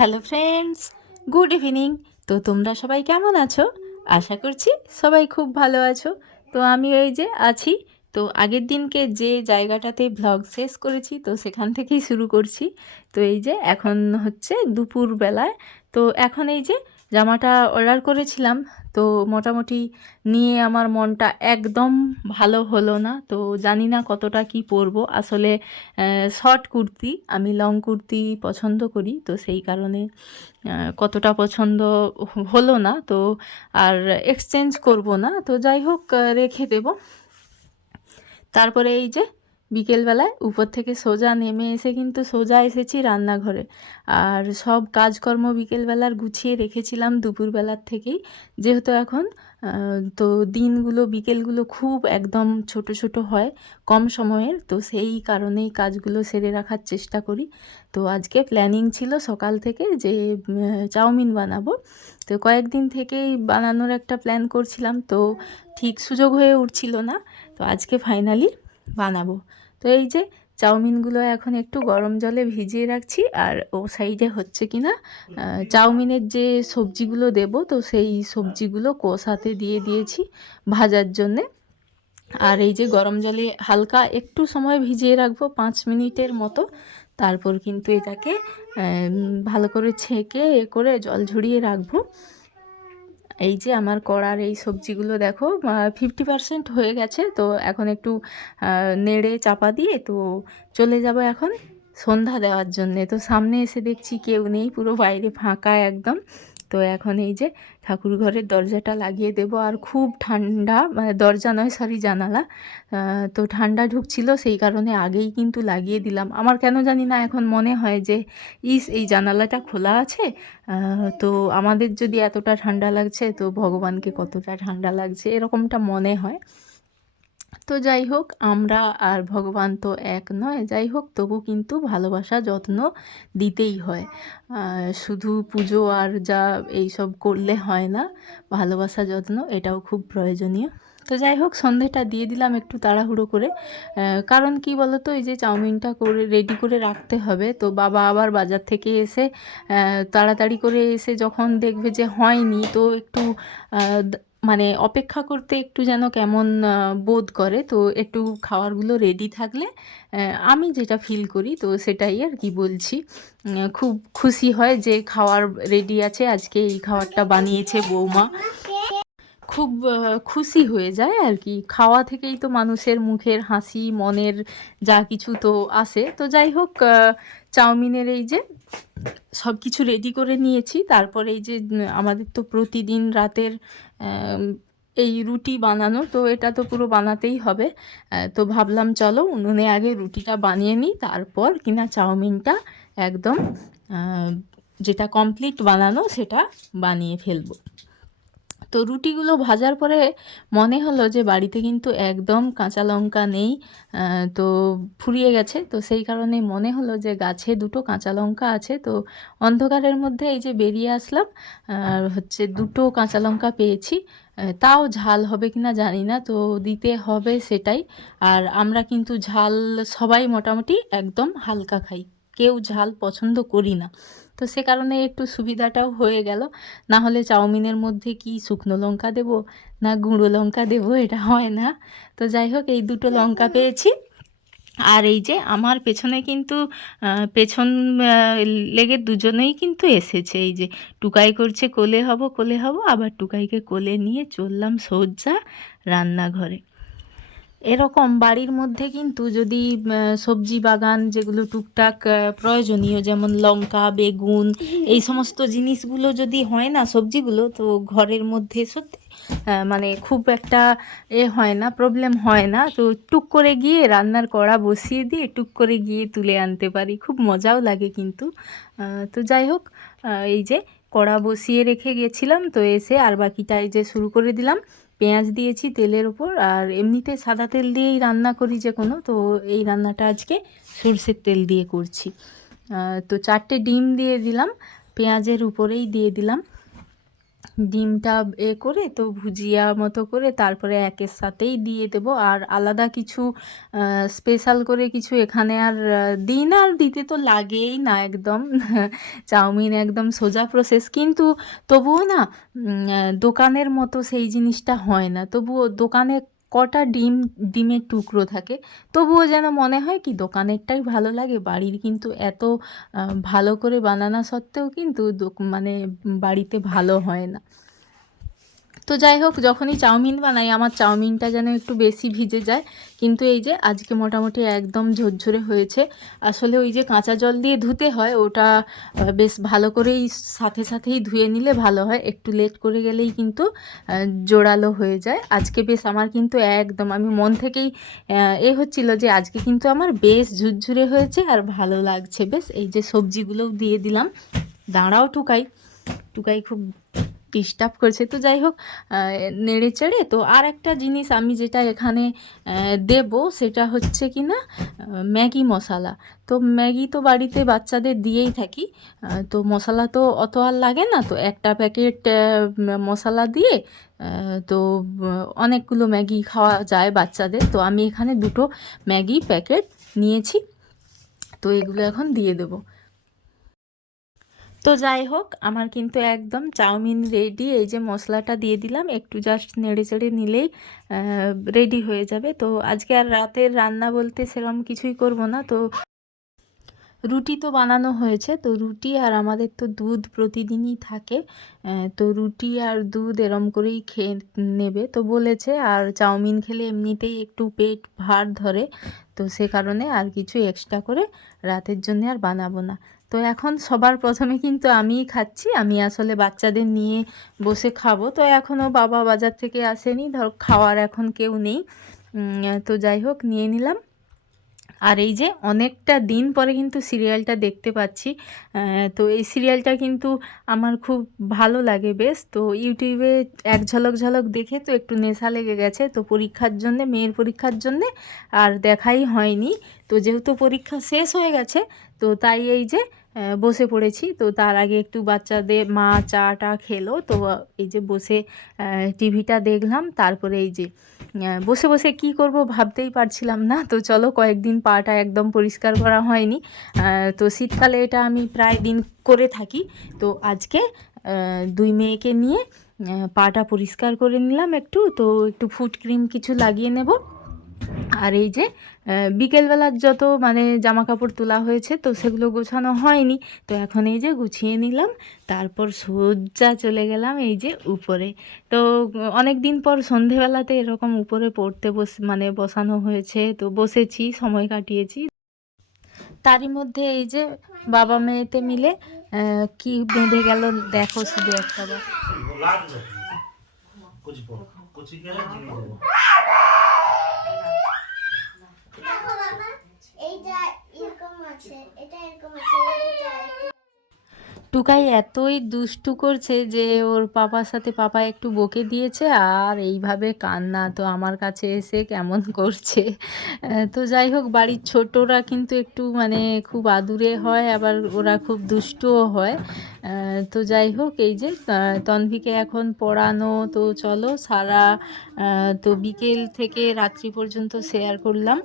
Hello friends, good evening. তো তোমরা সবাই কেমন আছো? আশা করছি সবাই খুব ভালো আছো। তো আমি ওই যে আছি। তো আগের দিনকে যে জায়গাটাতে ভ্লগ শেষ করেছি তো সেখান থেকেই শুরু করছি। তো এই যে এখন হচ্ছে দুপুরবেলায়। তো এখন এই যে জামাটা অর্ডার করেছিলাম, তো মোটামুটি নিয়ে আমার মনটা একদম ভালো হলো না। তো জানি না কতটা কি পরবো আসলে। শর্ট কুর্তি, আমি লং কুর্তি পছন্দ করি, তো সেই কারণে কতটা পছন্দ হলো না। তো আর এক্সচেঞ্জ করব না, তো যাই হোক রেখে দেব। তারপরে এই যে বিকেলবেলায় উপর থেকে সোজা নেমে এসে কিন্তু সোজা এসেছি রান্নাঘরে। আর সব কাজকর্ম বিকেলবেলার গুছিয়ে রেখেছিলাম দুপুরবেলার থেকেই, যেহেতু এখন তো দিনগুলো বিকেলগুলো খুব একদম ছোট ছোট হয়, কম সময়ের, তো সেই কারণেই কাজগুলো সেরে রাখার চেষ্টা করি। তো আজকে প্ল্যানিং ছিল সকাল থেকে যে চাউমিন বানাবো। তো কয়েকদিন থেকেই বানানোর একটা প্ল্যান করছিলাম, তো ঠিক সুযোগ হয়ে উঠছিল না। তো আজকে ফাইনালি বানাবো। তো এই যে চাউমিনগুলো এখন একটু গরম জলে ভিজিয়ে রাখছি, আর ও সাইডে হচ্ছে কি না চাউমিনের যে সবজিগুলো দেব, তো সেই সবজিগুলো কষাতে দিয়ে দিয়েছি ভাজার জন্যে। আর এই যে গরম জলে হালকা একটু সময় ভিজিয়ে রাখবো, 5 মিনিটের মতো। তারপর কিন্তু এটাকে ভালো করে ছেঁকে করে জল ঝরিয়ে রাখবো। এই যে আমার কড়ার এই সবজিগুলো দেখো 50% হয়ে গেছে। তো এখন একটু নেড়ে চাপা দিয়ে তো চলে যাব এখন সন্ধ্যা দেওয়ার জন্যে। তো সামনে এসে দেখছি কেউ নেই, পুরো বাইরে ফাঁকা একদম। তো এখন এই যে ঠাকুর ঘরের দরজাটা লাগিয়ে দেব। আর খুব ঠান্ডা, মানে দরজা নয় সরি জানালা, তো ঠান্ডা ঢুকছিল, সেই কারণে আগেই কিন্তু লাগিয়ে দিলাম। আমার কেন জানি না এখন মনে হয় যে এই জানালাটা খোলা আছে, তো আমাদের যদি এতটা ঠান্ডা লাগছে তো ভগবানকে কতটা ঠান্ডা লাগছে এরকমটা মনে হয়। তো যাই হোক, আমরা আর ভগবান তো এক নয়, যাই হোক তবু কিন্তু ভালোবাসা যত্ন দিতেই হয়। শুধু পুজো আর যা এইসব করলে হয় না, ভালোবাসা যত্ন এটাও খুব প্রয়োজনীয়। তো যাই হোক সন্ধেটা দিয়ে দিলাম একটু তাড়াহুড়ো করে। কারণ কি বলতো, এই যে চাউমিনটা করে রেডি করে রাখতে হবে, তো বাবা আবার বাজার থেকে এসে তাড়াতাড়ি করে এসে যখন দেখবে যে হয়নি, তো একটু মানে অপেক্ষা করতে একটু যেন কেমন বোধ করে। তো একটু খাবারগুলো রেডি থাকলে আমি যেটা ফিল করি, তো সেটাই আর কি বলছি। খুব খুশি হয় যে খাওয়ার রেডি আছে, আজকে এই খাবারটা বানিয়েছে বৌমা, খুব খুশি হয়ে যায় আর কি। খাওয়া থেকেই তো মানুষের মুখের হাসি, মনের যা কিছু তো আসে। তো যাই হোক চাউমিনের এই যে সব কিছু রেডি করে নিয়েছি। তারপর এই যে আমাদের তো প্রতিদিন রাতের এই রুটি বানানো, তো এটা তো পুরো বানাতেই হবে। তো ভাবলাম চলো উনুনে আগে রুটিটা বানিয়ে নিই, তারপর কিনা চাউমিনটা একদম যেটা কমপ্লিট বানানো সেটা বানিয়ে ফেলবো। তো রুটিগুলো ভাজার পরে মনে হলো যে বাড়িতে কিন্তু একদম কাঁচা লঙ্কা নেই, তো ফুরিয়ে গেছে। তো সেই কারণে মনে হলো যে গাছে দুটো কাঁচা লঙ্কা আছে, তো অন্ধকারের মধ্যে এই যে বেরিয়ে আসলাম, আর হচ্ছে দুটো কাঁচা লঙ্কা পেয়েছি। তাও ঝাল হবে কিনা জানি না, তো দিতে হবে সেটাই। আর আমরা কিন্তু ঝাল সবাই মোটামুটি একদম হালকা খাই, কেউ ঝাল পছন্দ করি না। তো সে কারণে একটু সুবিধাটাও হয়ে গেল। না হলে চাউমিনের মধ্যে কি শুকনো লঙ্কা দেব না গুঁড়ো লঙ্কা দেব, এটা হয় না। তো যাই হোক এই দুটো লঙ্কা পেয়েছি। আর এই যে আমার পেছনে কিন্তু পেছন লেগে দুজনেই কিন্তু এসেছে। এই যে টুকাই করছে কোলে হব কোলে হব, আবার টুকাইকে কোলে নিয়ে চললাম সোজা রান্নাঘরে। এরকম বাড়ির মধ্যে কিন্তু যদি সবজি বাগান যেগুলো টুকটাক প্রয়োজনীয়, যেমন লঙ্কা, বেগুন, এই সমস্ত জিনিসগুলো যদি হয় না সবজিগুলো, তো ঘরের মধ্যে সত্যি মানে খুব একটা হয় না, প্রবলেম হয় না। তো টুক করে গিয়ে রান্নার কড়া বসিয়ে দিয়ে টুক করে গিয়ে তুলে আনতে পারি, খুব মজাও লাগে কিন্তু। তো যাই হোক এই যে কড়া বসিয়ে রেখে গেছিলাম, তো এসে আর বাকিটা এই যে শুরু করে দিলাম। পেঁয়াজ দিয়েছি তেলের ওপর, আর এমনিতে সাদা তেল দিয়েই রান্না করি যে কোনো, তো এই রান্নাটা আজকে সরষের তেল দিয়ে করছি। তো 4টে ডিম দিয়ে দিলাম, পেঁয়াজের উপরেই দিয়ে দিলাম। ডিমটা করে তো ভুজিয়া মতো করে তারপরে একের সাথেই দিয়ে দেব। আর আলাদা কিছু স্পেশাল করে কিছু এখানে আর দিই না, আর দিতে তো লাগেই না একদম। চাউমিন একদম সোজা প্রসেস, কিন্তু তবুও না দোকানের মতো সেই জিনিসটা হয় না। তবুও দোকানে কটা ডিমের টুকরো থাকে, তবুও যেন মনে হয় কি দোকানেরটাই ভালো লাগে। বাড়ির কিন্তু এত ভালো করে বানানো সত্ত্বেও কিন্তু মানে বাড়িতে ভালো হয় না। তো যাই হোক, যখনই চাউমিন বানাই আমার চাউমিনটা যেন একটু বেশি ভিজে যায়, কিন্তু এই যে আজকে মোটামুটি একদম ঝরঝরে হয়েছে। আসলে ওই যে কাঁচা জল দিয়ে ধুতে হয়, ওটা বেশ ভালো করেই সাথে সাথেই ধুয়ে নিলে ভালো হয়, একটু লেট করে গেলেই কিন্তু জোড়ালো হয়ে যায়। আজকে বেশ আমার কিন্তু একদম আমি মন থেকেই হচ্ছিল যে আজকে কিন্তু আমার বেশ ঝুরঝুরে হয়েছে আর ভালো লাগছে বেশ। এই যে সবজিগুলোও দিয়ে দিলাম। দাঁড়াও টুকাই, টুকাই খুব ডিস্টার্ব করছে। তো যাই হোক, নেড়ে চেড়ে তো আর একটা জিনিস আমি যেটা এখানে দেব সেটা হচ্ছে কি না ম্যাগি মশলা। তো ম্যাগি তো বাড়িতে বাচ্চাদের দিয়েই থাকি, তো মশলা তো অত আর লাগে না, তো একটা প্যাকেট মশলা দিয়ে তো অনেকগুলো ম্যাগি খাওয়া যায় বাচ্চাদের। তো আমি এখানে 2টো ম্যাগি প্যাকেট নিয়েছি, তো এগুলো এখন দিয়ে দেবো। তো যাই হোক, আমার কিন্তু একদম চাউমিন রেডি। এই যে মশলাটা দিয়ে দিলাম, একটু জাস্ট নেড়ে চেড়ে নিলেই রেডি হয়ে যাবে। তো আজকে আর রাতের রান্না বলতে সেরকম কিছুই করব না। তো রুটি তো বানানো হয়েছে, তো রুটি আর আমাদের তো দুধ প্রতিদিনই থাকে, তো রুটি আর দুধ এরম করেই খেয়ে নেবে তো বলেছে। আর চাউমিন খেলে এমনিতেই একটু পেট ভার ধরে, তো সে কারণে আর কিছু এক্সট্রা করে রাতের জন্য আর বানাবো না। তো এখন সবার প্রথমে কিন্তু আমিই খাচ্ছি, আমি আসলে বাচ্চাদের নিয়ে বসে খাবো। তো এখনও বাবা বাজার থেকে আসেনি, ধর খাওয়ার এখন কেউ নেই। তো যাই হোক, নিয়ে নিলাম। আর এই যে অনেকটা দিন পরে কিন্তু সিরিয়ালটা দেখতে পাচ্ছি, তো এই সিরিয়ালটা কিন্তু আমার খুব ভালো লাগে বেশ। তো ইউটিউবে এক ঝলক ঝলক দেখে তো একটু নেশা লেগে গেছে, তো পরীক্ষার জন্যে, মেয়ের পরীক্ষার জন্যে আর দেখাই হয়নি। তো যেহেতু পরীক্ষা শেষ হয়ে গেছে, তো তাই এই যে বসে পড়েছি। তো তার আগে একটু বাচ্চাদের মা চাটা খেলো, তো এই যে বসে টিভিটা দেখলাম। তারপরে এই যে বসে বসে কি করব ভাবতেই পারছিলাম না। তো চলো, কয়েকদিন পাটা একদম পরিষ্কার করা হয়নি, তো শীতকালে এটা আমি প্রায় দিন করে থাকি। তো আজকে 2 মেয়েকে নিয়ে পাটা পরিষ্কার করে নিলাম একটু, তো একটু ফুট ক্রিম কিছু লাগিয়ে নেব। আর এই যে বিকেলবেলার যত মানে জামা কাপড় তোলা হয়েছে, তো সেগুলো গোছানো হয়নি, তো এখন এই যে গুছিয়ে নিলাম। তারপর সোজা চলে গেলাম এই যে উপরে। তো অনেক দিন পর সন্ধেবেলাতে এরকম উপরে পড়তে মানে বসানো হয়েছে, তো বসেছি, সময় কাটিয়েছি। তারই মধ্যে এই যে বাবা মেয়েতে মিলে কি বেঁধে গেল দেখো শুধু একটা বার। টুকাই এতই দুষ্টু করছে যে ওর পাপার সাথে পাপা একটু বকে দিয়েছে আর এইভাবে কান্না তো আমার কাছে এসে কেমন করছে। তো যাই হোক, বাড়ির ছোটরা কিন্তু একটু মানে খুব আদুরে হয়, আবার ওরা খুব দুষ্টুও হয়। তো যাই হোক, এই যে তন্ভিকে এখন পড়ানো, তো চলো সারা তো বিকেল থেকে রাত্রি পর্যন্ত শেয়ার করলাম।